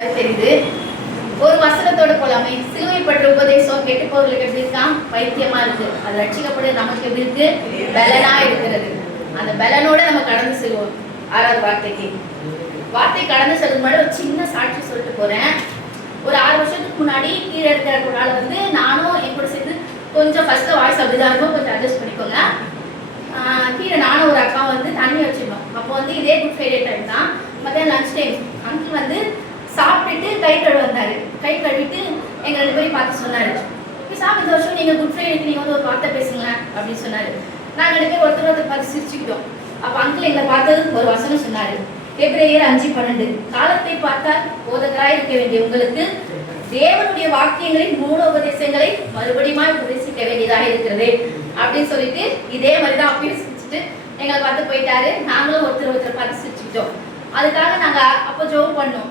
தெரியுது. ஒரு வசனத்தோட போலாமே. சிலுவை பற்ற உபதேசம் கெட்டு போறவர்களுக்கு எப்படி இருக்கான்? பைத்தியமா இருக்கு. அது ரட்சிக்கப்படுறது நமக்கு எப்படி இருக்கு? பலனா இருக்கிறது. அந்த பலனோட நம்ம கடந்து செல்வோம். ஆறாவது வார்த்தை கடந்து செல்லும் முன்னாடி ஒரு சின்ன சாட்சி சொல்லிட்டு போறேன். ஒரு 6 வருஷத்துக்கு முன்னாடி கீழே இருக்கிற ஒரு நாள் வந்து நானும் என் கூட சேர்ந்து கொஞ்சம் ஃபர்ஸ்ட் வாய்ஸ் அப்படிதான் இருக்கும், கொஞ்சம் அட்ஜஸ்ட் பண்ணிக்கோங்க. கீழே நானும் ஒரு அக்கா வந்து தண்ணி வச்சிருந்தோம். அப்போ வந்து இதே குட் ஃப்ரைடே டைம் தான், மத்தியானம் லஞ்ச் டைம். அங்கிள் வந்து சாப்பிட்டுட்டு கை கழுவ வந்தாரு. கை கழுவிட்டு எங்க 2 பேரையும் பார்த்து சொன்னாரு, சாமி இந்த வருஷம் நீங்க குட் ஃப்ரைடேக்கு நீங்க வந்து ஒரு வார்த்தை பேசுங்களேன் அப்படின்னு சொன்னாரு. நாங்க 2 பேரும் ஒருத்தர் பார்த்து சிரிச்சுக்கிட்டோம். அப்ப அங்கிள் எங்களை பார்த்து ஒரு வசனம் சொன்னாரு. எபிரேயர் 5:12, காலத்தை பார்த்தால் போதகராய் இருக்க வேண்டிய உங்களுக்கு தேவனுடைய வாக்கியங்களின் மூல உபதேசங்களை மறுபடியும் உபதேசிக்க வேண்டியதாக இருக்கிறது அப்படின்னு சொல்லிட்டு இதே மாதிரிதான் அப்பயும் சிரிச்சுட்டு எங்களை பார்த்து போயிட்டாரு. நாங்களும் ஒருத்தர் பார்த்து சிரிச்சுக்கிட்டோம். அதுக்காக நாங்க அப்போ ஜெபம் பண்ணோம்.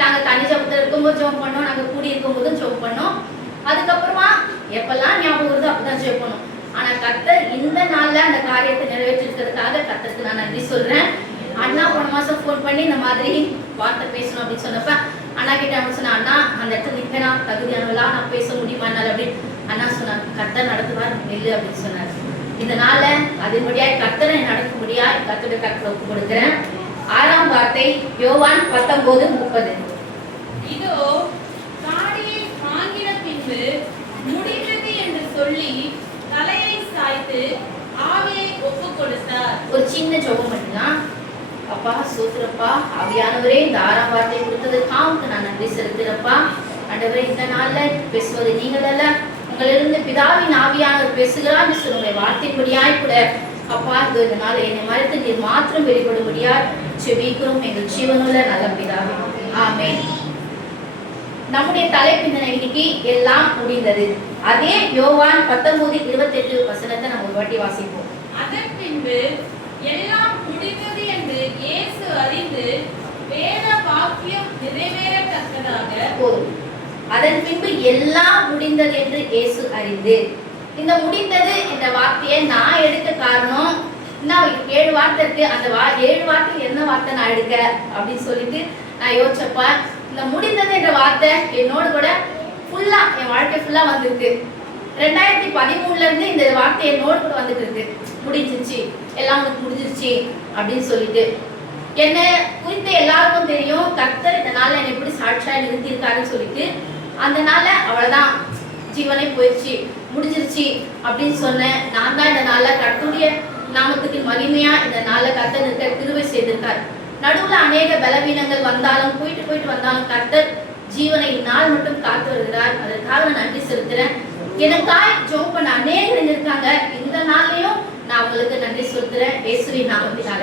நாங்க தனி ஜெபத்துல இருக்கும்போது ஜெபம் பண்ணோம், நாங்க கூடி இருக்கும் போதும் ஜெபம் பண்ணோம். அதுக்கப்புறமா எப்பெல்லாம் ஞாபகம் வருதோ அப்பதான் ஜெபம் பண்ணோம். ஆனா கர்த்தர் இந்த நாள்ல அந்த காரியத்தை நிறைவேற்றிருக்கிறதுக்காக கர்த்தருக்கு நான் நன்றி சொல்றேன். அண்ணா போன மாசம் ஃபோன் பண்ணி இந்த மாதிரி வார்த்தை பேசணும் அப்படின்னு சொன்னப்ப அண்ணா கிட்ட அவங்க சொன்னா, அண்ணா அந்த இடத்துல நிற்பேனா தகுதியானவளா, நான் பேச முடியுமா அப்படின்னு அண்ணா சொன்னார். கர்த்தர் நடத்துவார் நெல்லு அப்படின்னு சொன்னார். இதனால அதன்படியாய் கர்த்தரை நடக்கும்படியாய் கர்த்தருடைய கர்த்தரை ஒப்பு கொடுக்கிறேன். 6ஆம் வார்த்தை யோவான் 19:30. இதோ காடியை வாங்கின பின்பு முடிந்தது என்று சொல்லி தலையை சாய்த்து ஆவியை ஒப்பு கொடுத்தார். ஒரு சின்ன ஜெபம் பண்ணலாம். அப்பா சோத்திரப்பா, ஆவியானவரே இந்த 6ஆம் வார்த்தை கொடுத்ததுக்காக நான் நன்றி செலுத்துறப்பா. ஆண்டவரே இந்த நாள்ல பேசுவது நீங்கள் அல்ல, உங்களிலிருந்து பிதாவின் ஆவியானவர் பேசுகிறார் சொல்லுங்க. வார்த்தைப்படியாய் கூட அப்பா இந்த நாள் என்னை மறைத்து நீர் மாத்திரம் வெளிப்படும்படியாய் செபிக்கிறோம் எங்கள் ஜீவனுள்ள நல்ல பிதாவே, ஆமென். நம்முடைய தலைப்பின் இன்னைக்கு எல்லாம் முடிந்தது. அதே யோவான் 19:28 வசனத்தை நம்ம ஒரு வாட்டி வாசிப்போம். அதன் பின்பு எல்லாம் முடிந்தது என்று இயேசு அறிந்து வேத வாக்கியம் நிறைவேறத்தக்கதாக போதும். அதன் பின்பு எல்லாம் முடிந்தது என்று இயேசு அறிந்து. இந்த முடிந்தது என்ற வார்த்தையை நான் எடுக்க காரணம், இன்னும் 7 வார்த்தை இருக்கு. அந்த 7 வார்த்தை என்ன வார்த்தை நான் எடுக்க அப்படின்னு சொல்லிட்டு நான் யோசிச்சப்ப இந்த முடிந்தது என்ற வார்த்தை என்னோட கூட ஃபுல்லா என் வாழ்க்கை ஃபுல்லா வந்திருக்கு. 2013 இருந்து இந்த வார்த்தை என்னோட கூட வந்துட்டு இருக்கு. முடிஞ்சிருச்சு, எல்லாம் உங்களுக்கு முடிஞ்சிருச்சு அப்படின்னு சொல்லிட்டு. என்ன குறித்த எல்லாருக்கும் தெரியும், கர்த்தர் இந்த நாள்ல என்னை எப்படி சாட்சியா நிறுத்தியிருக்காருன்னு சொல்லிட்டு. அந்த நாள்ல அவ்வளவுதான், ஜீவனை போயிடுச்சு, முடிஞ்சிருச்சு அப்படின்னு சொன்னேன். நான் தான் இந்த நாள்ல கர்த்தருடைய நாமத்துக்கு மகிமையா இந்த நாள்ல கர்த்தர் இருக்க கிருபை செய்திருக்கார். நடுவுல அநேக பலவீனங்கள் வந்தாலும் போயிட்டு வந்தாலும் கர்த்தர் ஜீவனை இந்நாள் மட்டும் காத்து வருகிறார். அதற்காக நான் நன்றி செலுத்துறேன். எனக்காய் ஜெபம் பண்ண அநேகர் இருக்காங்க. இந்த நாள்லயும் நான் உங்களுக்கு நன்றி செலுத்துறேன் இயேசுவின் நாமத்தினால.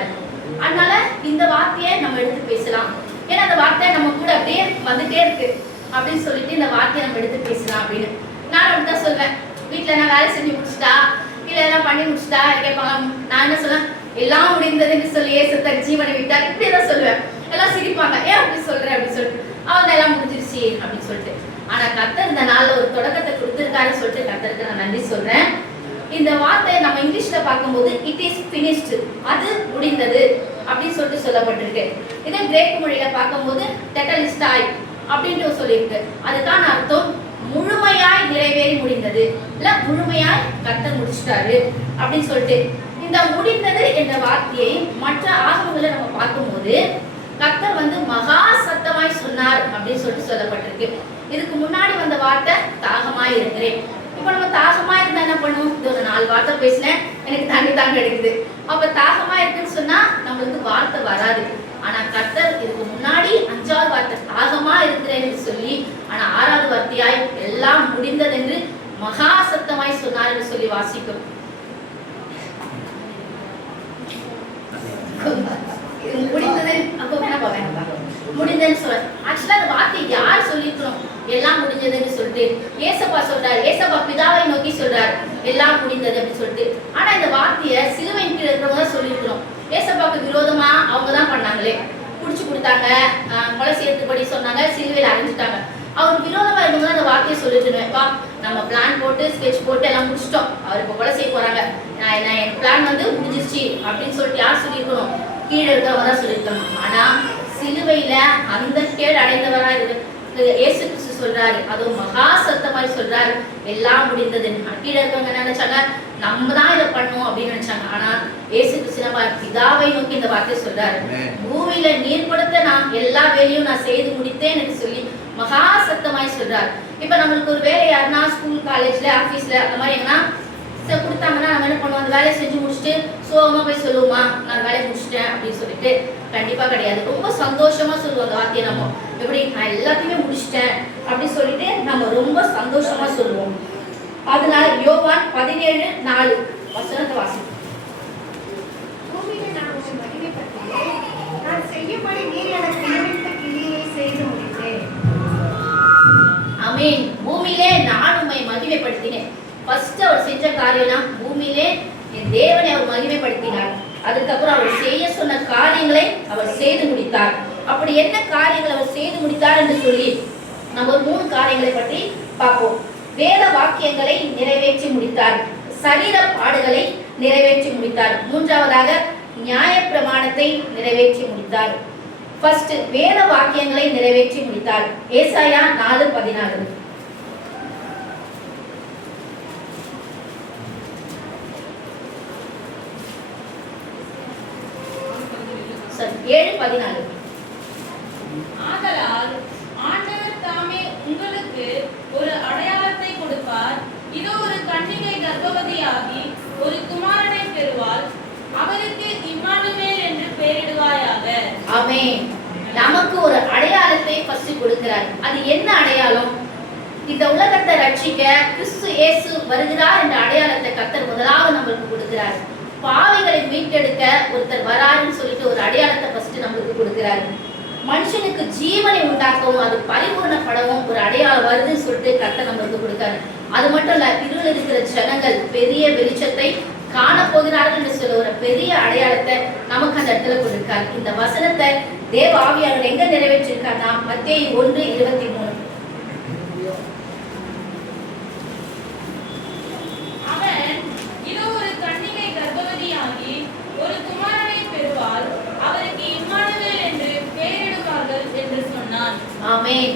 அதனால இந்த வார்த்தையை நம்ம எடுத்து பேசலாம். ஏன்னா அந்த வார்த்தை நம்ம கூட அப்படியே வந்துட்டே இருக்கு அப்படின்னு சொல்லிட்டு இந்த வார்த்தையை நம்ம எடுத்து பேசலாம் அப்படின்னு நான் அப்படிதான் சொல்வேன். வீட்டுல நான் வேலை செஞ்சு முடிச்சுட்டா இல்ல எல்லாம் பண்ணி முடிச்சுட்டா கேட்பாங்க. நான் என்ன சொல்லுவேன், எல்லாம் முடிந்ததுன்னு சொல்லி ஏசத்தர் ஜீவனை விட்டார் இப்படிதான் சொல்லுவேன். எல்லாம் சிரிப்பாங்க, ஏன் அப்படி சொல்றேன் அப்படின்னு சொல்லிட்டு. அவங்க எல்லாம் முடிஞ்சிருச்சு அப்படின்னு சொல்லிட்டு. ஆனா கர்த்தர் இந்த நாள்ல ஒரு தொடக்கத்தை கொடுத்திருக்காருன்னு சொல்லிட்டு கர்த்தருக்கு நான் நன்றி சொல்றேன். இந்த வார்த்தை நம்ம இங்கிலீஷ்ல பார்க்கும்போது இட் இஸ் ஃபினிஷ்டு, அது முடிந்தது அப்படின்னு சொல்லிட்டு சொல்லப்பட்டிருக்கு. இதே கிரேக் மொழியில பார்க்கும்போது டெட்டலிஸ்டாய் அப்படின்ட்டு சொல்லியிருக்கு. அதுக்கான அர்த்தம் முழுமையாய் நிறைவேறி முடிந்தது, இல்ல முழுமையாய் கர்த்தர் முடிச்சிட்டாரு அப்படின்னு சொல்லிட்டு. இந்த முடிந்தது என்ற வார்த்தையை மற்ற ஆகமங்களை நம்ம பார்க்கும்போது கர்த்தர் வந்து மகா சத்தமாய் சொன்னார் அப்படின்னு சொல்லிட்டு சொல்லப்பட்டிருக்கு. இதுக்கு முன்னாடி வந்த வார்த்தை தாகமாய் இருக்கிறேன். இப்ப நம்ம தாகமா இருந்தா என்ன பண்ணுவோம், இது ஒரு 4 வார்த்தை பேசினேன் எனக்கு தண்ணி தாங்க கிடைக்குது. அப்ப தாகமா இருக்குன்னு சொன்னா நம்மளுக்கு வார்த்தை வராது. ஆனா கர்த்தர் இதுக்கு முன்னாடி 5ஆவது வார்த்தை தாகமா இருக்கிறேன்னு சொல்லி, ஆனா 6ஆவது வார்த்தையாய் எல்லாம் முடிந்தது என்று மகா சத்தமாய் சொன்னார் என்று சொல்லி வாசிக்கும். முடிந்தது அப்ப வேணாப்பா முடிந்ததுன்னு சொல்ற. ஆக்சுவலா அந்த வார்த்தை யார் சொல்லிருக்கணும், எல்லாம் முடிஞ்சதுன்னு சொல்லிட்டு ஏசப்பா சொல்றாரு. ஏசப்பா பிதாவை நோக்கி சொல்றாரு எல்லாம் முடிந்தது அப்படின்னு சொல்லிட்டு. ஆனா இந்த வார்த்தையை சிலுவையின் கீழ இருக்கிறவங்க தான் சொல்லியிருக்கிறோம். ஏசப்பாக்கு விரோதமா அவங்க தான் பண்ணாங்களே, குடிச்சு கொடுத்தாங்க, கொலை செய்யறதுபடி சொன்னாங்க, சிலுவையில் அரைஞ்சிட்டாங்க. அவருக்கு விரோதமா இருந்தவங்க அந்த வார்த்தையை சொல்லிட்டுப்பா, நம்ம பிளான் போட்டு ஸ்கெட்ச் போட்டு எல்லாம் முடிச்சிட்டோம், அவர் இப்போ கொலை செய்ய போறாங்க, என் பிளான் வந்து முடிஞ்சிருச்சு அப்படின்னு சொல்லிட்டு யார் சொல்லியிருக்கணும், கீழே இருக்கிறவங்க தான் சொல்லியிருக்கணும். ஆனா சிலுவையில அந்த கேடு அடைந்தவரா இயேசு கிறிஸ்து சொல்றாரு. அதுவும் மகா சத்தமாய் சொல்றாரு, எல்லாம் முடிந்தது. கீழே இருக்கவங்க என்ன நினைச்சாங்க, நம்ம தான் இதை பண்ணுவோம் அப்படின்னு நினைச்சாங்க. ஆனா இயேசு கிறிஸ்து நம்ம பிதாவை நோக்கி இந்த வார்த்தை சொல்றாரு, பூமியில நீர் கொடுத்த நான் எல்லா வேலையும் நான் செய்து முடித்தேன் என்று சொல்லி மகா சத்தமாய் சொல்றாரு. இப்ப நம்மளுக்கு ஒரு வேலை யாருன்னா ஸ்கூல் காலேஜ்ல ஆபீஸ்ல அந்த மாதிரி எங்கன்னா கொடுத்தாங்கன்னா நம்ம என்ன பண்ணுவோம், அந்த வேலையை செஞ்சு முடிச்சுட்டு சோகமா போய் சொல்லுவோமா நான் வேலையை முடிச்சிட்டேன் அப்படின்னு சொல்லிட்டு? கண்டிப்பா கிடையாது. ரொம்ப சந்தோஷமா சொல்லுவோம் அந்த வார்த்தையை. நம்ம எப்படி நான் எல்லாத்தையுமே முடிச்சிட்டேன் அப்படின்னு சொல்லிட்டு நம்ம ரொம்ப சந்தோஷமா சொல்லுவோம். அதனால யோவான் 17:4 வசனத்தை வாசிப்போம். பூமியிலே நான் உம்மை மகிமைப்படுத்தினேன். நான் செய்யும்படி நீர் எனக்கு நியமித்த கிரியையை செய்து முடித்தேன். ஆமென். பூமியிலே நான் உம்மை மகிமைப்படுத்தினேன். ஃபர்ஸ்ட் அவர் செஞ்ச காரியம்னா பூமியிலே என் தேவனை அவர் மகிமைப்படுத்தினார். அதுக்கப்புறம் அவர் செய்ய சொன்ன காரியங்களை அவர் செய்து முடித்தார். அப்படி என்ன காரியங்களை அவர் செய்து முடித்தார் என்று சொல்லி நம்ம ஒரு 3 காரியங்களை பற்றி பார்ப்போம். வேத வாக்கியங்களை நிறைவேற்றி முடித்தார், சரீர பாடுகளை நிறைவேற்றி முடித்தார், மூன்றாவதாக நியாயப்பிரமாணத்தை நிறைவேற்றி முடித்தார். ஃபர்ஸ்ட் வேத வாக்கியங்களை நிறைவேற்றி முடித்தார். ஏசாயா 4:14. 7:14. ஆதலால் ஆண்டவர் தாமே உங்களுக்கு ஒரு அடையாளத்தை கொடுப்பார். இதோ ஒரு கன்னிகை கர்ப்பவதியாகி ஒரு குமாரனை பெறுவாள். அவருக்கு இம்மானுவேல் என்று பெயரிடுவாயாக. ஆமென். நமக்கு ஒரு அடையாளத்தை ஃபர்ஸ்ட் கொடுக்கிறார். அது என்ன அடையாளம்? இந்த உலகத்தை ரட்சிக்க கிறிஸ்து இயேசு வருகிறார் என்ற அடையாளத்தை கர்த்தர் முதலாவது நம்மளுக்கு கொடுக்கிறார். பாவிகளை மீட்டெடுக்க ஒருத்தர் வராருன்னு சொல்லிட்டு ஒரு அடையாளத்தை ஃபர்ஸ்ட் நம்மளுக்கு கொடுக்கிறாரு. மனுஷனுக்கு ஜீவனை உண்டாக்கவும் அது பரிபூர்ணப்படவும் ஒரு அடையாளம் வருதுன்னு சொல்லிட்டு கர்த்தர் நம்மளுக்கு கொடுக்காரு. அது மட்டும் இல்ல, இருளில் இருக்கிற ஜனங்கள் பெரிய வெளிச்சத்தை காண போகிறார்கள் என்று சொல்ல ஒரு பெரிய அடையாளத்தை நமக்கு அந்த இடத்துல கொடுக்காரு. இந்த வசனத்தை தேவ ஆவியானவர் எங்க நிறைவேற்றிருக்காருன்னா மத்தேயு 1:23. அவன் இதோ ஒரு கன்னிகை கர்ப்பவதியாகி ஒரு குமாரனை பெறுவாள். அவருக்கு இம்மானுவேல் என்று பெயரிடுவார்கள் என்று சொன்னான். ஆமென்.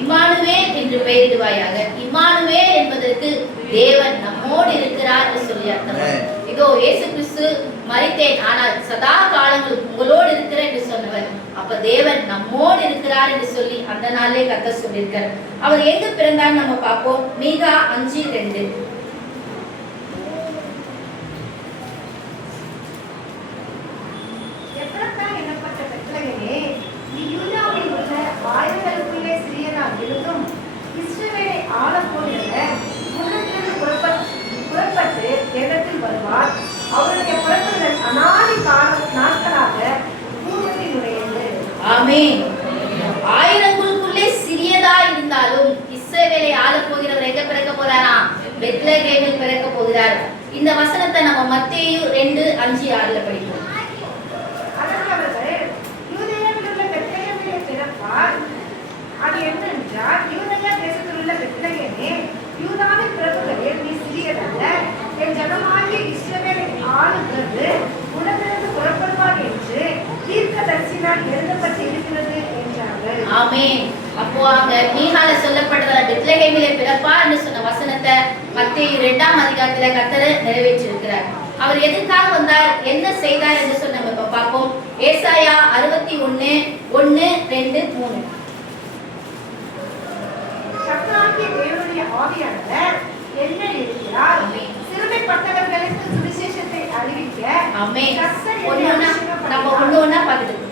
இம்மானுவேல் என்று பெயரிடுவாயாக. இம்மானுவேல் என்பதற்கு தேவன் நம்மோடு இருக்கிறார் என்று சொல்லி அர்த்தம். இதோ இயேசு கிறிஸ்து மரித்தேன் ஆனால் சதா காலங்கள் உங்களோடு இருக்கிறேன் என்று சொன்னவர். அப்ப தேவன் நம்மோடு இருக்கிறார் என்று சொல்லி அந்த நாளே கர்த்தர் சொல்லியிருக்கார். அவர் எங்க பிறந்தார் நம்ம பார்ப்போம். மீகா 5:2. எப்ராத்தா எனப்பட்ட பெத்லகேமே, நீ யூதாவில் உள்ள ஆயிரங்களுக்குள்ளே சிறியதாக இருந்தும் இஸ்ரவேலை ஆளப்போகிற உன்னிடத்திலிருந்து புறப்பட்டு இடத்தில் வருவார். அவருடைய புறப்படுதல் அநாதி நாட்களாக பூமியினுடையது. ஆமென். ஆயிரங்களுக்குள்ளே சிறியதா இருந்தாலும் இஸ்ரவேலை ஆளப் போகிறவர் எங்க பிறக்க போறாராம்? பெத்லகேமில் பிறக்க போகிறார். இந்த வசனத்தை நம்ம மத்தேயு 2:5-6 படிப்போம். அதற்கு அவர்கள், யூதேயாவில் உள்ள பெத்லகேமிலே பிறப்பார். அது என்னென்றால், யூதேயா தேசத்தில் உள்ள பெத்லகேமே, யூதாவின் பிரபுக்களில் நீ சிறியதல்ல. என் ஜனமாகிய இஸ்ரவேலை ஆளுகிறது உடனிருந்து புறப்படுவார் என்று தீர்க்கதரிசினால் எழுதப்பட்டு இருக்கிறது என்றார்கள். ஆமென். அப்போ அங்க மீகால சொல்லப்படுற பெத்லகேமிலே பிறப்பார் என்று சொன்ன வசனத்தை மத்தேயு 2ஆம் அதிகாரத்துல கர்த்தர் நிறைவேற்றியிருக்கிறார். அவர் எதுக்காக வந்தார், என்ன செய்தார் என்று சொன்ன நம்ம இப்ப பார்ப்போம். ஏசாயா 61:1-2-3. கர்த்தராகிய தேவனுடைய ஆவியானவர் என்னில் இருக்கிறார். சிறுமைப்பட்டவர்களுக்கு சுவிசேஷத்தை அறிவிக்க ஆமென். கர்த்தர் என்னை ஒண்ணொண்ணா அபிஷேகம் நம்ம பண்ணினார். ஒண்ணொண்ணா பார்த்துட்டு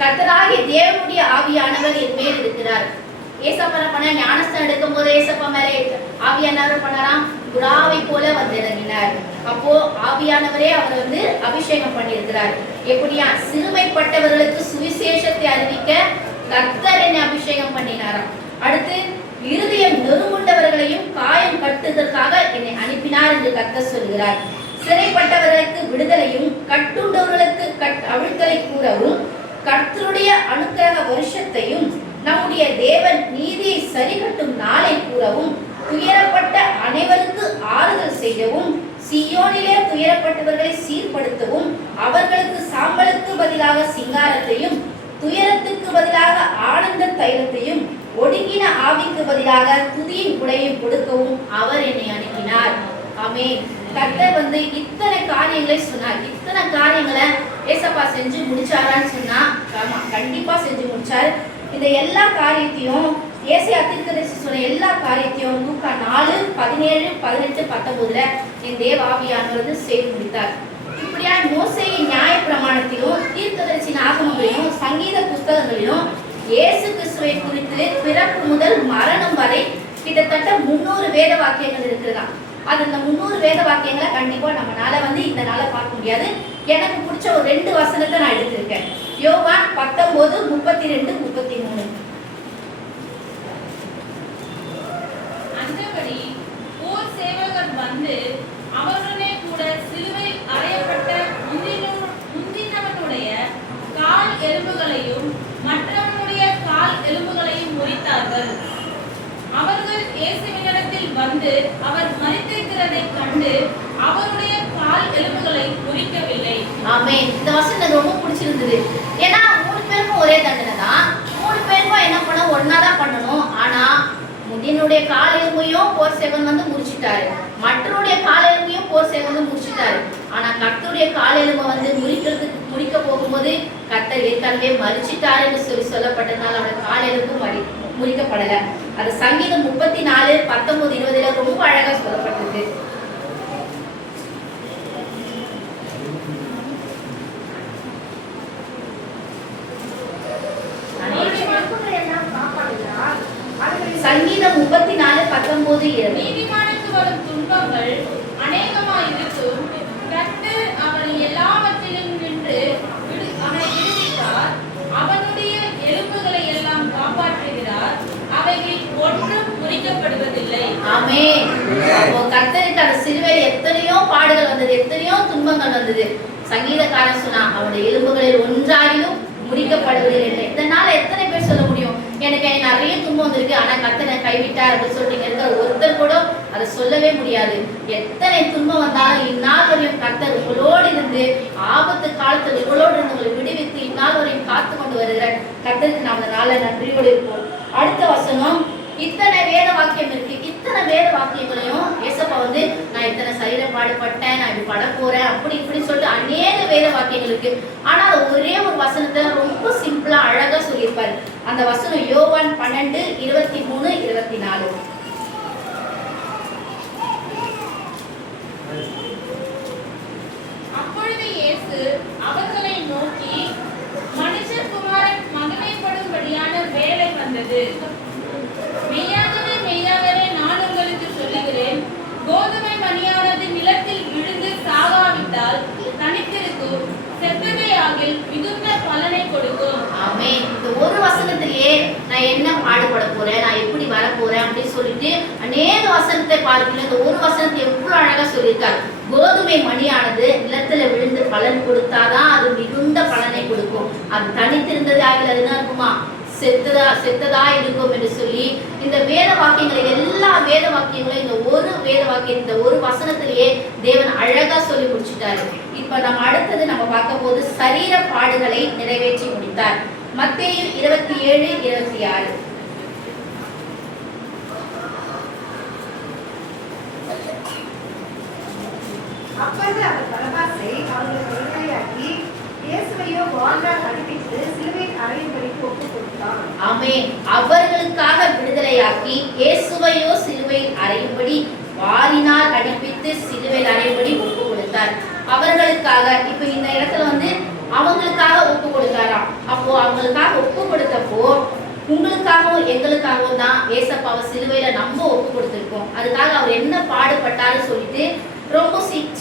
கர்த்தராகிய தேவனுடைய ஆவியானவர் என் மேல் இருக்கிறார். ஏசப்பா பண்ண ஞானஸ்தானம் எடுக்கும் போது ஏசப்பா மேலே ஆவியானவர் பண்ணாராம், புறாவை போல வந்து இறங்கினார். அப்போ ஆவியானவரே அவர் அபிஷேகம் பண்ணியிருக்கிறார். எப்படியா? சிறுமைப்பட்டவர்களுக்கு சுவிசேஷத்தை அறிவிக்க கர்த்தர் என்னை அபிஷேகம் பண்ணினாராம். அடுத்து இருதயம் நொறுங்குண்டவர்களையும் காயம் கட்டுவதற்காக என்னை அனுப்பினார் என்று கர்த்தர் சொல்கிறார். சிறைப்பட்டவர்களுக்கு விடுதலையும் கட்டுண்டவர்களுக்கு அவிழ்த்தலை கூறவும் கர்த்தருடைய அனுக்கிரக வருஷத்தையும் நம்முடைய தேவன் நீதியை சரிகட்டும் நாளை கூறவும் துயரப்பட்ட அனைவருக்கு ஆறுதல் செய்யவும் சீயோனிலே துயரப்பட்டவர்களை சீர்படுத்தவும் அவர்களுக்கு சாம்பலுக்கு பதிலாக சிங்காரத்தையும் துயரத்துக்கு பதிலாக ஆனந்த தைலத்தையும் ஒடுங்கின ஆவிக்கு பதிலாக துதியின் உடையும் கொடுக்கவும் அவர் என்னை அனுப்பினார். ஆமென். கர்த்தர் இத்தனை காரியங்களை சொன்னார். இத்தனை காரியங்களை ஏசப்பா செஞ்சு முடிச்சாரான்னு சொன்னா ஆமா, கண்டிப்பா செஞ்சு முடிச்சாரு. இந்த எல்லா காரியத்தையும் ஏசாயா தீர்க்கதரிசி சொன்ன எல்லா காரியத்தையும் லூக்கா 4:17-18-19 என் தேவ ஆவியானவர் செய்து முடித்தார். இப்படியா மோசேயின் நியாய பிரமாணத்திலும் தீர்க்கதரிசி ஆகமங்களிலும் சங்கீத புஸ்தகங்களிலும் இயேசு கிறிஸ்துவை குறித்து பிறப்பு முதல் மரணம் வரை கிட்டத்தட்ட 300 வேத வாக்கியங்கள் இருக்கிறதா. அது இந்த 300 வேத வாக்கியங்களை கண்டிப்பா நம்மளால இந்த நாள பார்க்க முடியாது. எனக்கு பிடிச்ச ஒரு 2 வசனத்தை நான் எடுத்திருக்கேன். யோவான் 19:32-33. அந்தபடி போர் சேவகர் வந்து அவருடனே கூட சிலுவையில் அறையப்பட்ட முந்தினவனுடைய கால் எலும்புகளையும் மற்றவனுடைய கால் எலும்புகளையும் முறித்தார்கள். அவர்கள் இயேசுவினிடத்தில் வந்து அவர் மரித்திருக்கிறதை கண்டு அவருடைய கால் எலும்புகளை முறிக்கவில்லை. ஆமென். இந்த வசனம் எனக்கு ரொம்ப பிடிச்சிருந்தது. ஏன்னா 3 பேருக்கும் ஒரே தண்டனை தான். 3 பேருக்கும் என்ன பண்ண ஒன்னாதான் பண்ணணும். ஆனா முதியனுடைய கால் எலும்பையும் போர் சேவன் முறிச்சிட்டாரு, மற்றவருடைய கால் எலும்பையும் போர் சேவன் முறிச்சிட்டாரு. ஆனா கர்த்தருடைய கால் எலும்பை முறிக்க போகும்போது கர்த்தர் ஏற்கனவே மறிச்சிட்டாருன்னு சொல்லப்பட்டதுனால அவருடைய கால் எலும்பு முறிக்கப்படல. அது சங்கீதம் 34:19-20 ரொம்ப அழகா சொல்லப்பட்டது. சங்கீதம் 34:19-20. நீதிமானுக்கு வரும் துன்பங்கள் அநேகமாயிருக்கும். கர்த்தர் அவன் எல்லாவற்றிலும் நின்று அவனை விடுவித்தார். அவனுடைய எலும்புகளை எல்லாம் காப்பாற்றுகிறார். அவைகள் ஒன்றும் முறிக்கப்படுவதில்லை. ஆமென். அப்போ கர்த்தருக்கு அந்த சிலுவையில் எத்தனையோ பாடுகள் வந்தது, எத்தனையோ துன்பங்கள் வந்தது. சங்கீதக்காரன் சொன்னா அவனுடைய எலும்புகளில் ஒன்றாயிலும் முறிக்கப்படுவதில்லை. இதனால எத்தனை பேர் சொல்ல முடியும், எனக்கு நிறைய துன்பம் வந்திருக்கு ஆனா கர்த்தனை கைவிட்டார் அப்படின்னு சொல்லிட்டு ஒருத்தர் கூட அதை சொல்லவே முடியாது. எத்தனை துன்பம் வந்தாலும் இந்நாள் வரையும் கர்த்தர் உங்களோடு இருந்து ஆபத்து காலத்தில் உங்களோடு இருந்து உங்களை விடுவித்து இந்நாள் வரையும் காத்து கொண்டு வருகிற கர்த்தருக்கு நாம் நாள நன்றியோடு இருப்போம். அடுத்த வசனம், இத்தனை வேத வாக்கியம் இருக்கு. இத்தனை வேத வாக்கியங்களையும் ஏசப்பா நான் இத்தனை சரீர பாடுபட்டேன், நான் இப்படி பட போறேன், அப்படி இப்படி சொல்லிட்டு அநேக வேத வாக்கியங்கள் இருக்கு. ஆனா ஒரே ஒரு வசனத்தை ரொம்ப சிம்பிளா அழகா சொல்லியிருப்பாரு. அந்த வசனம் யோவான் 12:23-24. அப்பொழுது இயேசு அவர்களை நோக்கி, மனுஷகுமாரன் மகிமைப்படும்படியான வேலை வந்தது. மெய்யாகவே மெய்யாகவே நான் உங்களுக்கு சொல்லுகிறேன், கோதுமை மணியானது நிலத்தில் விழுந்து சாகாவிட்டால் தனித்திருக்கும், செத்ததையாகில் மிகுந்த பலனை கொடுக்கும். ஆமென். இந்த ஒரு வசனத்திலேயே நான் என்ன பாடுபட போறேன், நான் எப்படி வர போறேன் அப்படின்னு சொல்லிட்டு அநேக வசனத்தை பார்க்கல. இந்த ஒரு வசனத்தை எவ்வளவு அழகா சொல்லியிருக்காரு. கோதுமை மணியானது நிலத்துல விழுந்து பலன் கொடுத்தாதான் அது மிகுந்த பலனை கொடுக்கும். அது தனித்திருந்ததாக அதுதான் இருக்குமா, செத்ததா இருக்கும் என்று சொல்லி இந்த வேத வாக்கியங்களை எல்லா வேத வாக்கியங்களையும் இந்த ஒரு வேத வாக்கியம் இந்த ஒரு வசனத்திலேயே தேவன் அழகா சொல்லி முடிச்சுட்டாரு. இப்ப நம்ம அடுத்தது நம்ம பார்க்க போது சரீர பாடுகளை நிறைவேற்றி முடித்தார். மத்தேயு 27:26. அப்பொழுது அவர் பரபாசை அவர்களுக்கு விடுதலையாக்கி இயேசுவையோ வாழ்நாள் அடிப்பித்து சிலுவையில் அறையும்படிக்கு ஒப்புக் கொடுத்தார். ஆமென். அவர்களுக்காக விடுதலையாக்கி இயேசுவையோ சிலுவையில் அறையும்படி வாரினால் அடிப்பித்து சிலுவையில் அறையும்படி ஒப்பு கொடுத்தார். அவர்களுக்காக இப்ப இந்த இடத்துல அவங்களுக்காக ஒப்பு கொடுத்தாராம். அப்போ அவங்களுக்காக ஒப்பு கொடுத்தப்போ உங்களுக்காகவும் எங்களுக்காகவும் தான் ஏசப்பாவை சிலுவையில நம்ம ஒப்பு கொடுத்திருக்கோம். அதுக்காக அவர் என்ன பாடுபட்டாரு சொல்லிட்டு ரொம்ப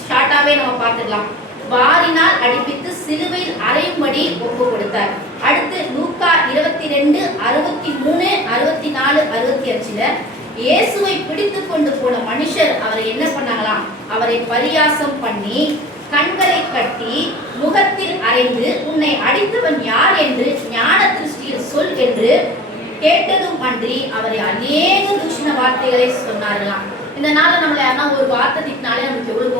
ஷார்ட்டாவே நம்ம பார்த்துக்கலாம். வாரினால் அடிப்பித்து சிலுவையில் அறையும்படி ஒப்பு கொடுத்தார். அடுத்து லூக்கா 22:63-64-65 இயேசுவை பிடித்து கொண்டு போன மனுஷர் அவரை என்ன பண்ணாங்களாம், அவரை பரியாசம் பண்ணி கண்களை கட்டி முகத்தில் அறைந்து உன்னை அடித்தவன் யார் என்று ஞான திருஷ்டியில் சொல் என்று கேட்டதும் அன்றி அவரை அநேக தூஷண வார்த்தைகளை சொன்னார்களாம். இந்த நாள் நம்மள யாருன்னா ஒரு வார்த்தை திட்டினாலே நமக்கு எவ்வளவு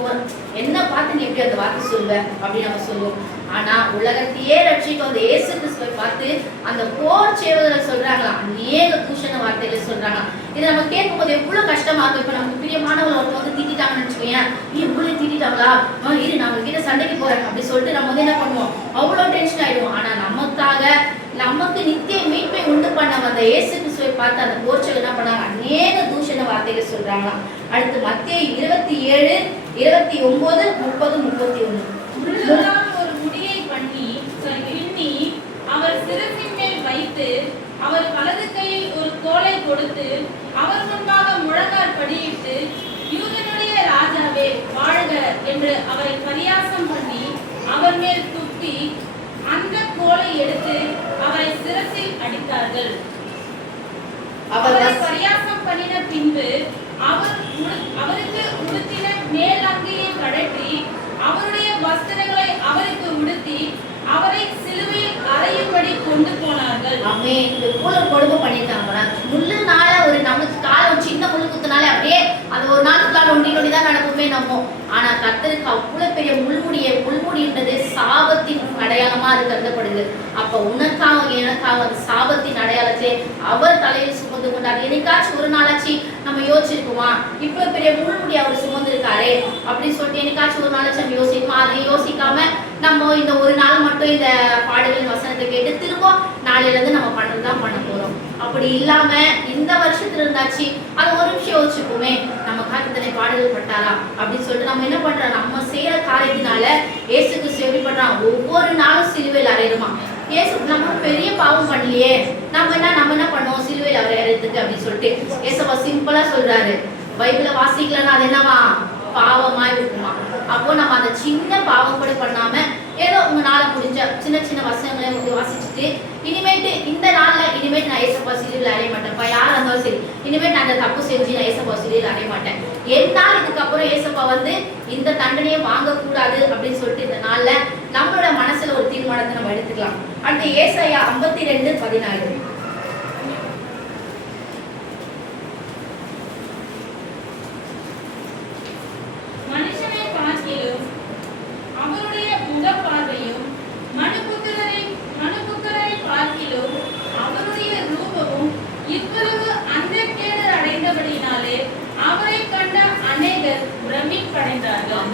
என்ன பார்த்து நீ எப்படி அந்த வார்த்தை சொல்வ அப்படின்னு நம்ம சொல்லுவோம். ஆனா உலகத்தையே ரட்சிக்கும் அந்த இயேசு கிறிஸ்துவை பார்த்து அந்த போர் சேவகர்கள் சொல்றாங்களா, அநேக தூஷண வார்த்தைகளை சொல்றாங்க. இதை நம்ம கேட்கும்போது எவ்வளவு கஷ்டமா இருக்கும். இப்ப நமக்கு பிரியமானவங்க ஒருத்தர் வந்து திட்டாங்கன்னு வச்சுக்கோங்க, நீ இவ்வளவு திட்டாங்களா, இரு நான் உங்ககிட்ட சண்டைக்கு போறேன் அப்படி சொல்லிட்டு நம்ம வந்து என்ன பண்ணுவோம், அவ்வளவு டென்ஷன் ஆயிடுவோம். ஆனா நமக்கு நித்திய மீட்பை உண்டு பண்ண வந்த இயேசு கிறிஸ்துவை பார்த்து அந்த போர்ச்சவர்கள் என்ன பண்ணாங்க, அநேக தூஷண வார்த்தைகளை சொல்றாங்களாம். அடுத்து மத்தேயு 27, 29, 30, 31. உள்ளதால் ஒரு முடியை பின்னி அவர் சிரசின் மேல் வைத்து அவர் வலது கையில் ஒரு கோலை கொடுத்து அவர் முன்பாக முழங்கால் படியிட்டு, யூதனுடைய ராஜாவே வாழ்க என்று அவரை பரியாசம் பண்ணி அவர் மேல் துப்பி அந்த கோலை எடுத்து அவரை சிரசில் அடித்தார்கள். அவரை பரியாசம் பண்ணின பின்பு அவருக்கு உடுத்தின மேல் அங்கியை கழற்றி அவருடைய வஸ்திரங்களை அவருக்கு உடுத்தி அவரை சிலுவையில் அறையும்படி கொண்டு போனார்கள். ஆமென். இந்த போல கொடுமை பண்ணிட்டாங்க. முள்ளுனால ஒரு நமக்கு காலம் சின்ன முள்ளு குத்துனாலே அப்படியே அந்த ஒரு நாளுக்குள்ள ஒண்டி தான் நடக்குமே நம்ம. ஆனா கர்த்தருக்கு அவ்வளவு பெரிய முள்முடின்றது சாபத்தின் அடையாளமா கருதப்படுது. அப்ப உனக்காக எனக்காக அந்த சாபத்தின் அடையாளத்தை அவர் தலையில் சுமந்து கொண்டார். என்னைக்காச்சும் ஒரு நாளாச்சு நம்ம யோசிச்சிருக்குமா, இவ்வளவு பெரிய முள்முடி அவர் சுமந்திருக்காரே அப்படின்னு சொல்லிட்டு என்னைக்காச்சும் ஒரு நாளாச்சும் நம்ம யோசிக்குமா? அதை யோசிக்காம நம்ம இந்த ஒரு நாள் மட்டும் இந்த பாடலின் வசனத்தை கேட்டு திரும்ப நாளையில இருந்து நம்ம பண்ணதான் பண்ண போறோம். அப்படி இல்லாம இந்த வருஷத்துல இருந்தாச்சு அது ஒரு நிமிஷம் யோசிச்சுக்குமே, நம்ம காட்டுத்தனை பாடல்கள் பட்டாரா அப்படின்னு சொல்லிட்டு நம்ம என்ன பண்றோம், நம்ம செய்யற காரியத்தினால இயேசு கிறிஸ்து எப்படி பண்றான், ஒவ்வொரு நாளும் சிலுவையில் அறையுமா. இயேசு நம்ம பெரிய பாவம் பண்ணலையே, நம்ம என்ன பண்ணோம் சிலுவையில் அவர் அறையறதுக்கு அப்படின்னு சொல்லிட்டு இயேசுவா சிம்பிளா சொல்றாரு. பைபிள வாசிக்கலன்னா அது என்னவா, பாவமாய் இருக்குமா. அப்போ நம்ம அந்த சின்ன பாவம் கூட பண்ணாம ஏதோ உங்களால முடிஞ்ச சின்ன சின்ன வசனங்களை வந்து வாசிச்சுட்டு இனிமேட்டு இந்த நாள்ல இனிமேட்டு நான் ஏசப்பா சிலுவையில் அறைய மாட்டேன்ப்பா, யாரா இருந்தாலும் சரி, இனிமேட்டு நான் அந்த தப்பு செஞ்சு நான் ஏசப்பா சிலுவையில் அறைய மாட்டேன், என்னால் இதுக்கப்புறம் ஏசப்பா வந்து இந்த தண்டனையை வாங்கக்கூடாது அப்படின்னு சொல்லிட்டு இந்த நாள்ல நம்மளோட மனசுல ஒரு தீர்மானத்தை நம்ம எடுத்துக்கலாம். அடுத்து ஏசாயா 52:14. அவருடைய முகப்பார்வையும் மனுபுத்திரரை பார்க்கிலும் அவருடைய ரூபமும் இவ்வளவு அந்தக்கேடு அடைந்தபடினாலே அவரை கண்ட அநேகர் பிரமிப்படைந்தார்கள்.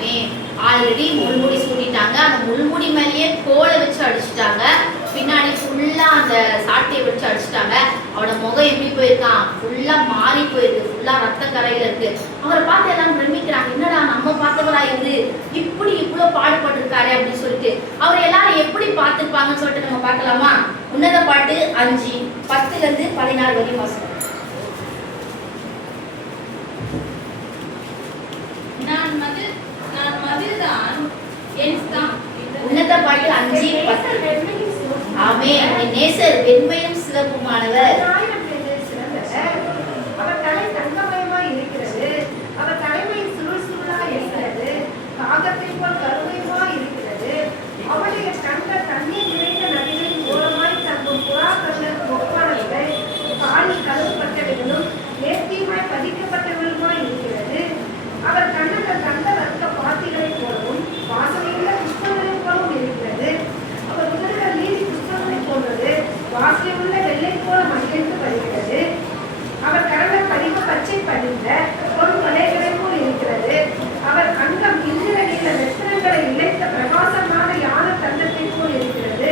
ஆல்ரெடி முள்முடி சூட்டிட்டாங்க, அந்த முள்முடி மேலேயே கோலை வச்சு அடிச்சுட்டாங்க, பின்னாடி ஃபுல்லா அந்த சாட்டையை வச்சு அடிச்சுட்டாங்க. அவனோட முகம் எப்படி போயிருக்கான், ஃபுல்லா மாறி போயிருக்கு, ஃபுல்லா ரத்த கரையில இருக்கு. அவரை பார்த்து எல்லாம் பிரமிக்கிறாங்க, என்னடா நம்ம பார்த்தவரா இருந்து இப்படி இவ்வளவு பாடுபட்டிருக்காரு அப்படின்னு சொல்லிட்டு. அவர் எல்லாரும் எப்படி பார்த்திருப்பாங்கன்னு சொல்லிட்டு நம்ம பார்க்கலாமா? உன்னத பாட்டு 5:10-14 வரையும் வாசம். நான் மதில்தான் என் உன்னத பாட்டு 5:10. ஆமென். என் நேசர் வெண்மையும் சிவப்புமானவர். அவர் தலை தங்கமயமாய் இருக்கிறது, அவர் தலைமை சுருள் சுருளாய் இருக்கிறது, காகத்தை போல் கருமையுமாய் இருக்கிறது. அவருடைய கண்கள் தண்ணீர் நிறைந்த நதிகளின் ஓரமாய் தங்கும் புறா கண்களுக்கு ஒப்பானவர்கள், காலில் கழுவப்பட்டவர்களும் நேர்த்தியுமாய் பதிக்கப்பட்டவர்களுமாய் இருக்கிறது. அவர் கண்ணுகள் தந்த ரத்த பாத்திகளைப் போலவும் வாசனையுள்ள புஷ்பங்களைப் போலவும் இருக்கிறது. அவர் உதடுகள் நீதி புஷ்பங்களைப் போன்றது, வாசனையுள்ள வெள்ளை போல மகிழ்ந்து வருகிறது. அவர் கரங்கள் படிக்க பச்சை படிந்த பொன் வலைகளைப் போல் இருக்கிறது. அவர் அங்கம் இந்திர நீல ரத்தினங்களை இழைத்த பிரகாசமான யான தந்தத்தைப் போல் இருக்கிறது.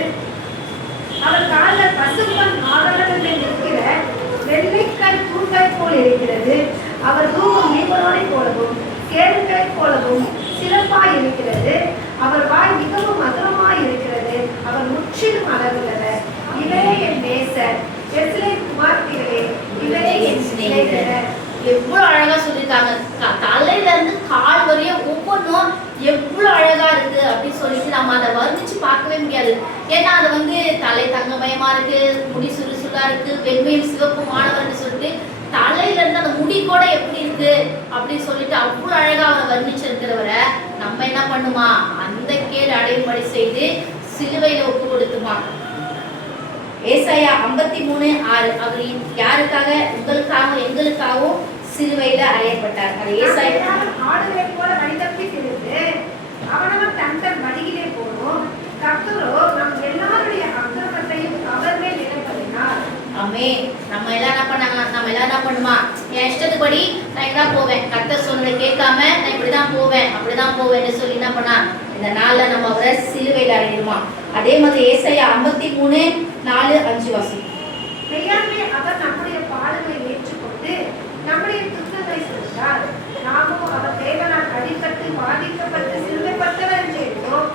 அவர் கால்கள் பசும்பொன் ஆதாரங்களில் நிற்கிற வெள்ளைக்கல் தூண்களைப் போல் இருக்கிறது. அவர் தூங்கும் நீபரோனை போலவும் கேடுகளைப் போலவும் சிறப்பாய் இருக்கிறது. அவர் வாய் மிகவும் மதுரமாய் இருக்கிறது. அவர் முற்றிலும் அளவுள்ளவர். இவரே என் நேசர், எருசலேம் குமாரத்திகளே, இவரே என் சிநேகிதர். எவ்வளவு அழகா சொல்லியிருக்காங்க. தலையில இருந்து கால் வரைய ஒவ்வொன்றும் எவ்வளவு அழகா இருக்கு அப்படின்னு சொல்லிட்டு நம்ம அதை வர்ணிச்சு பார்க்கவே முடியாது. ஏன்னா அது வந்து தலை தங்கமயமா இருக்கு, முடி சுறுசுறுலா இருக்கு, வெண்மையும் சிவப்பு மாணவர்னு சொல்லிட்டு தலையில இருந்து அந்த முடி கூட எப்படி இருக்கு அப்படின்னு சொல்லிட்டு அவ்வளவு அழகா அவரை வர்ணிச்சிருக்கிறவரை நம்ம என்ன பண்ணுமா, அந்த கேடு அடையும்படி செய்து சிலுவையில ஒப்பு கொடுத்துமா. ஏசாயா 53:6. அவர் யாருக்காக, உங்களுக்காக எங்களுக்காகவும் சிலுவையில அறையப்பட்டார். அது ஏசாயா ஆடுகளைப் போல வழிதப்பி திரிந்து அவனவன் தன் தன் வழியிலே போனோம். கர்த்தரோ நம் எல்லாருடைய அக்கிரமத்தையும் அவர் மேல் நினைப்பதினார். ஆமே. நம்ம எல்லாம் என்ன பண்ணாங்க? நம்ம எல்லாம் என்ன பண்ணுமா? என் இஷ்டத்துப்படி நான் இங்கதான் போவேன், கர்த்தர் சொன்னதை கேட்காம நான் இப்படிதான் போவேன், அப்படிதான் போவேன்னு சொல்லி என்ன பண்ணா? இந்த நாள்ல நம்ம அவரை சிலுவையில் அறையிடுமா. அதே மாதிரி ஏசாயா 53:4-5 வாசி. மெய்யாகவே அவர் நம்முடைய பாடுகளை ஏற்றுக்கொண்டு நம்முடைய துக்கங்களை சென்றார். நாமும் அவர் தேவனால் அடிபட்டு பாதிக்கப்பட்டு சிலுவைப்பட்டவர் என்று எண்ணோம்.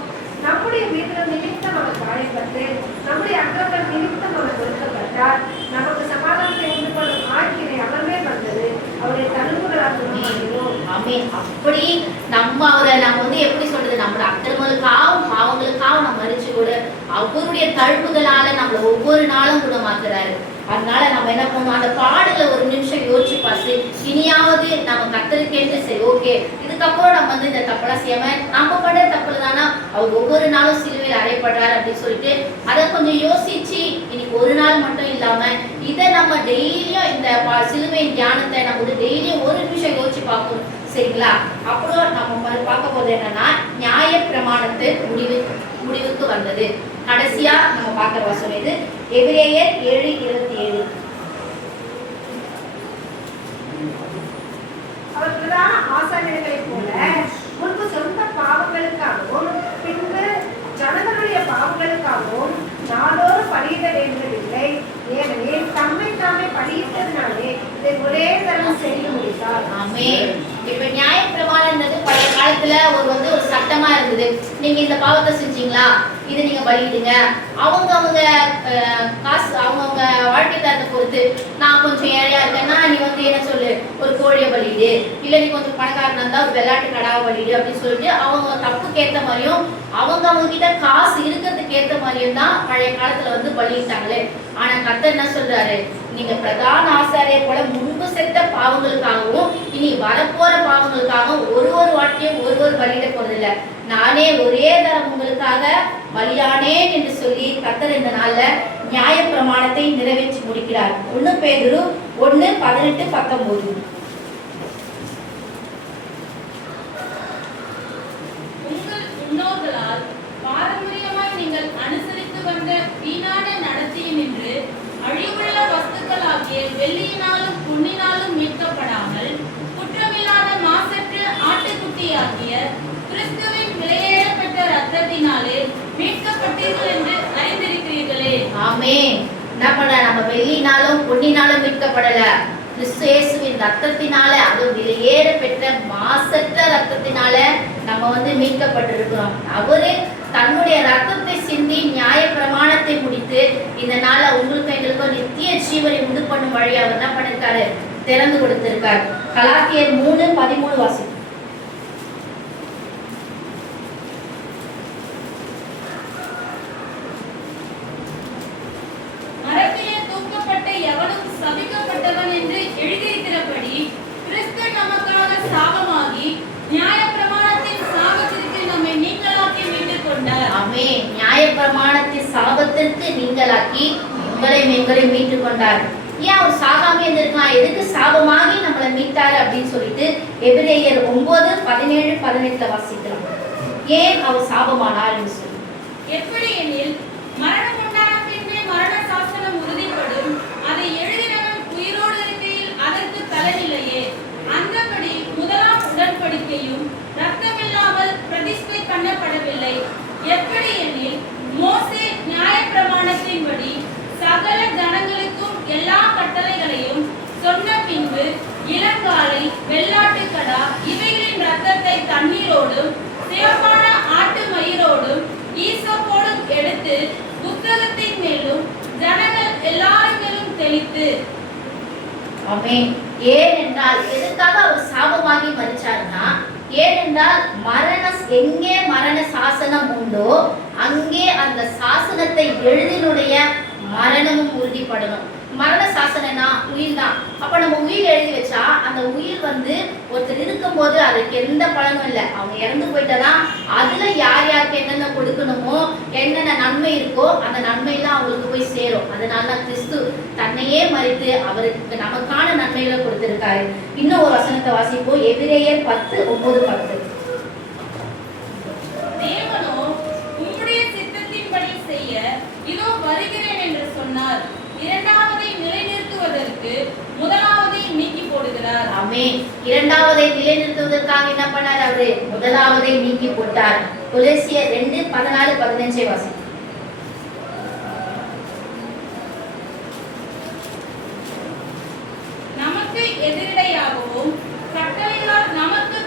நம்முடைய மீட்பு நிமித்தம் அவர் காயப்பட்டு நம்முடைய அக்கிரமங்கள் நிமித்தம் அவர் ஒடுக்கப்பட்டார். நமக்கு சமாதானத்தை உண்டு பண்ணும் ஆக்கினை அவர் மேல் வந்தது. அவருடைய தழும்புகளால் குணமாகிறோம். ஆமென். அப்படி நம்ம அவரை நம்ம வந்து எப்படி சொல்றது? நம்மளோட அக்கிரமங்களுக்காகவும் பாவங்களுக்காகவும் நம்ம மரிச்சு கூட அவருடைய தழும்புகளால நம்மள ஒவ்வொரு நாளும் குணமாக்குறாரு. அதனால நம்ம என்ன பண்ணுவோம்? அந்த பாடல ஒரு நிமிஷம் யோசிச்சு பார்த்து இனியாவது நம்ம கத்தருக்கேன்னு சரி ஓகே, இதுக்கப்புறம் நம்ம வந்து இந்த தப்பெல்லாம் செய்யாம நம்ம பண்ற தப்புல தானா அவர் ஒவ்வொரு நாளும் சிலுவையில் அறையப்படுறாரு அப்படின்னு சொல்லிட்டு அதை கொஞ்சம் யோசிச்சு இன்னைக்கு ஒரு நாள் மட்டும் இல்லாம இதை நம்ம டெய்லியும் இந்த சிலுவை தியானத்தை நம்ம வந்து டெய்லியும் ஒரு நிமிஷம் யோசிச்சு பார்க்கணும். சரிங்களா? அப்புறம் நம்ம பார்க்க போது என்னன்னா நியாய பிரமாணத்து முடிவுக்கு வந்தது. கடைசியா நம்ம பார்க்கிற வசனம் இது எபிரேயர் 7:27. அவர் பிரதான ஆசாரியர்களைப் போல முன்பு சொந்த பாவங்களுக்காகவும் பின்பு ஜனங்களுடைய பாவங்களுக்காகவும் நாளோறும் பலியிட வேண்டியதில்லை. ஏனெனில் தம்மை தாமே பலியிட்டதினாலே இதை ஒரே தரம் செய்ய முடிந்தார். ஆமென். இப்ப நியாய பிரமாணம்ன்றது பழைய காலத்துல ஒரு சட்டமா இருந்தது. நீங்க இந்த பாவத்தை செஞ்சீங்களா, இது நீங்க பலியிடுங்க. அவங்க காசு அவங்க வாழ்க்கை தரத்தை பொறுத்து, நான் கொஞ்சம் ஏழையா இருக்கேன்னா நீ வந்து என்ன சொல்லு, ஒரு கோழியை பலியிடு, இல்ல நீ கொஞ்சம் பணக்காரனா இருந்தா ஒரு வெள்ளாட்டு கடாவை பலியிடு அப்படின்னு சொல்லிட்டு அவங்க தப்புக்கு ஏற்ற மாதிரியும் அவங்க கிட்ட காசு இருக்கிறதுக்கு ஏற்ற மாதிரியும் தான் பழைய காலத்துல வந்து பலியிட்டாங்களே. ஆனா கர்த்தர் என்ன சொல்றாரு? நீங்க பிரதான ஆசாரிய போல முன்பு செத்த பாவங்களுக்காகவும் இனி வரப்போற பாவங்களுக்காகவும் ஒரு வாட்டியும் ஒரு பலியிட போறதில்ல. நானே ஒரே தரம் உங்களுக்காக பலியானேன் என்று சொல்லி கர்த்தர் இந்த நாள்ல நியாய பிரமாணத்தை நிறைவேற்றி முடிக்கிறார். 1 பேதுரு 1:18-19. உங்கள் முன்னோர்களால் பாரம்பரியமாய் நீங்கள் அனுசரித்து வந்த வீணான நடத்தையினின்று அழிவுள்ள வஸ்துக்களாகிய வெள்ளியினாலும் பொன்னினாலும் மீட்கப்படாமல் குற்றமில்லாத மாசற்ற ஆட்டுக்குட்டியாகிய கிறிஸ்துவின் விலையேறப்பட்ட இரத்தத்தினாலே மீட்கப்பட்டீர்கள் என்று அறிந்திருக்கிறீர்களே. ஆமென். நம்ம வெள்ளினாலும் பொன்னினாலும் மீட்கப்படல, கிறிஸ்து இயேசுவின் ரத்தத்தினால, அது விலையேற பெற்ற மாசற்ற ரத்தத்தினால நம்ம வந்து மீட்கப்பட்டிருக்கிறோம். அவரு தன்னுடைய ரத்தத்தை சிந்தி நியாய பிரமாணத்தை முடித்து இந்த நாள உங்களுக்கு எங்களுக்கும் நித்திய ஜீவனை உண்டு பண்ணும் வழி அவர் என்ன பண்ணிருக்காரு? திறந்து கொடுத்திருக்கார். கலாத்தியர் 3:13 வாசி. மரத்திலே தூக்கப்பட்ட எவனும் சபிக்கப்பட்டவன் என்று எழுதியிருக்கிறபடி கிறிஸ்து நமக்காக சாபமாகி நியாய பிரமாணத்தின் சாபத்திற்கு நம்மை நீங்களாக்கி மீட்டுக் கொண்டார். ஆமென். நியாய பிரமாணத்தின் சாபத்திற்கு நீங்களாக்கி எங்களை மீட்டுக் கொண்டார். ஏன் அவர் சாகாம இருந்திருக்கலாம்? எதுக்கு சாபமாகி நம்மளை மீட்டாரு அப்படின்னு சொல்லிட்டு எபிரேயர் 9:17-18 வாசிக்கலாம். ஏன் அவர் சாபமானார் என்று சொல்லி. எப்படி எனில் மரணம் உண்டான பின்னே மரண சாசனம் உறுதிப்படும், அதை எழுதினவன் உயிரோடு இருக்கையில் அதற்கு பலனில்லையே. அந்தபடி முதலாம் உடன்படிக்கையும் இரத்தமில்லாமல் பிரதிஷ்டை பண்ணப்படவில்லை. எப்படி எனில் மோசே நியாய பிரமாணத்தின்படி சகல ஜனங்களுக்கும் எல்லா கட்டளைகளையும் சொன்ன பின்பு இளங்காளை வெள்ளாட்டுக்கடா இவைகளின் இரத்தத்தை தண்ணீரோடும் சிவப்பான ஆட்டு மயிரோடும் ஈசப்போடும் எடுத்து புத்தகத்தின் மேலும் ஜனங்கள் எல்லாரும் மேலும் தெளித்து. ஆமென். ஏனென்றால் எதுக்காக அவர் சாபமாகி மரிச்சாருன்னா, ஏனென்றால் எங்கே மரண சாசனம் உண்டோ அங்கே அந்த சாசனத்தை எழுதினுடைய மரணமும் உறுதிப்படணும். மரண சாசனம்னா உயிர் தான். அப்ப நம்ம உயிர் எழுதி வச்சா அந்த உயிர் வந்து ஒருத்தர் இருக்கும்போது அதுக்கு எந்த பலனும் இல்லை. அவங்க இறந்து போயிட்டதான் அதுல யார் யாருக்கு என்னென்ன கொடுக்கணுமோ என்னென்ன நன்மை இருக்கோ அந்த நன்மையெல்லாம் அவங்களுக்கு போய் சேரும். அதனால கிறிஸ்து தன்னையே மறித்து அவருக்கு நமக்கான நன்மைகளை கொடுத்திருக்காரு. இன்னும் ஒரு வசனத்தை வாசிப்போம். எபிரேயர் 10:9-10. தேவனோ உம்முடைய சித்தத்தை ஆமென். இரண்டாவதை நிலைநிறுத்துவதற்காக என்ன பண்ணார் அவரு? முதலாவதை நீக்கி போட்டார். கொலோசியர் 2:14-15 வாசி. நமக்கு எதிரிடையாகவும் கட்டளைகளால் நமக்கு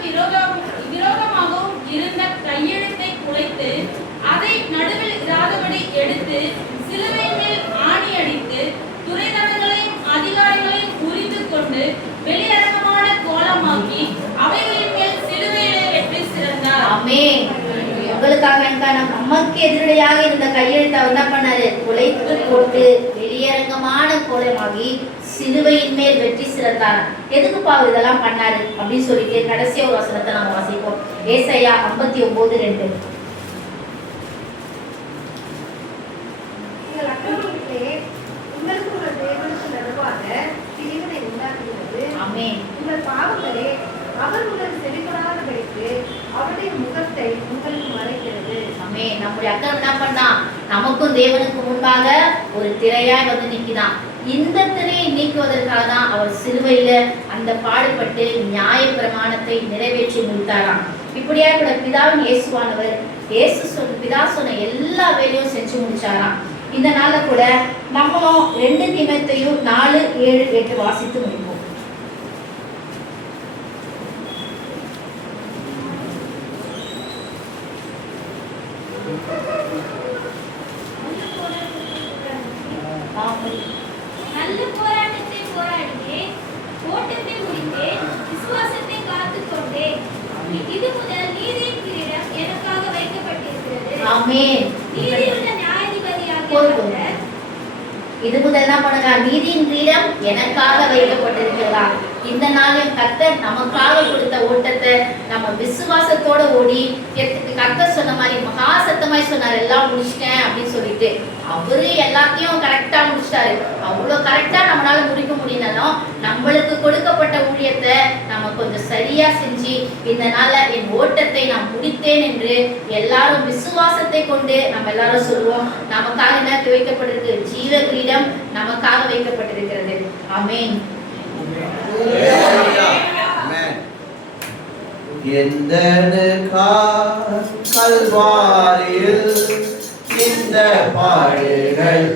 விரோதமாகவும் இருந்த கையெழுத்தை குலைத்து அதை நடுவில் இராதபடி எடுத்து சிலுவையின் மேல் ஆணி அடித்து துரைதனங்களையும் அதிகாரிகளையும் உரிந்து கொண்டு வெளியரங்கமான கோலமாக்கி அவைகளின் மேல் சிலுவையிலே வெற்றி சிறந்தார். ஆமென். உங்களுக்காக நமக்கு எதிரடையாக இருந்த கையெழுத்தை அவர் என்ன பண்ணாரு? குலைத்து போட்டு வெளியரங்கமான கோலமாகி சிலுவையின் மேல் வெற்றி சிறந்தார். எதுக்குப்பா அவர் இதெல்லாம் பண்ணாரு அப்படின்னு சொல்லிட்டு கடைசி ஒரு வசனத்தை நம்ம வாசிப்போம். ஏசாயா 59:2. நீங்கள் அக்கிரமத்திலே உங்களுக்கு உங்கள் தேவனுக்கு நடுவாக பிரிவினை உண்டாக்குகிறது. ஆமென். உங்கள் பாவங்களே அவர் உங்கள் செவிகளாதபடிக்கு அவருடைய முகத்தை உங்களுக்கு மறைக்கிறது. ஆமென். நம்முடைய அக்கிரமம் என்ன பண்ணா? நமக்கும் தேவனுக்கு முன்பாக ஒரு திரையாய் வந்து நிற்கிறான். இந்த திரையை நீக்குவதற்காக தான் அவர் சிலுவையில அந்த பாடுபட்டு நியாய பிரமாணத்தை நிறைவேற்றி முடித்தாராம். இப்படியா கூட பிதாவின் இயேசுவானவர் பிதா சொன்ன எல்லா வேலையும் செஞ்சு முடிச்சாராம். இந்த நாள்ல கூட நம்மளும் 2 தீமோத்தேயு 4:7-8 வாசித்து முடிப்போம். நல்ல போராட்டத்தை போராடினேன், ஓட்டத்தை முடித்தேன், விசுவாசத்தை காத்துக் கொண்டேன். இது முதல் நீதியின் கிரீடம் எனக்காக வைக்கப்பட்டிருக்கிறது. ஆமென். நீதியுள்ள நியாயாதிபதியாகிய போதும். கர்த்தர் இது முதல் என்ன பண்ணுங்க? நீதியின் கிரீடம் எனக்காக வைக்கப்பட்டிருக்கிறதா? இந்த நாளில் கர்த்தர் நமக்காக கொடுத்த ஓட்டத்தை நம்ம விசுவாசத்தோட ஓடி கர்த்தர் சொன்ன மாதிரி மகா சத்தமாய் சொன்னார், எல்லாம் முடிச்சிட்டேன் அப்படின்னு சொல்லிட்டு அவரு எல்லாத்தையும் கரெக்டா முடிச்சிட்டாரு. அவ்வளவு கரெக்டா நம்மளால முடிக்க முடியலனாலும் நம்மளுக்கு கொடுக்கப்பட்ட ஊழியத்தை நம்ம கொஞ்சம் சரியா செஞ்சு இந்த நாள்ல என் ஓட்டத்தை நான் முடித்தேன் என்று எல்லாரும் விசுவாசத்தை கொண்டு நம்ம எல்லாரும் சொல்லுவோம். நமக்காக என்ன வைக்கப்பட்டிருக்கு? ஜீவ கிரீடம் நமக்காக வைக்கப்பட்டிருக்கிறது. ஆமென். கல்வாரியில் இந்த பாடுகள்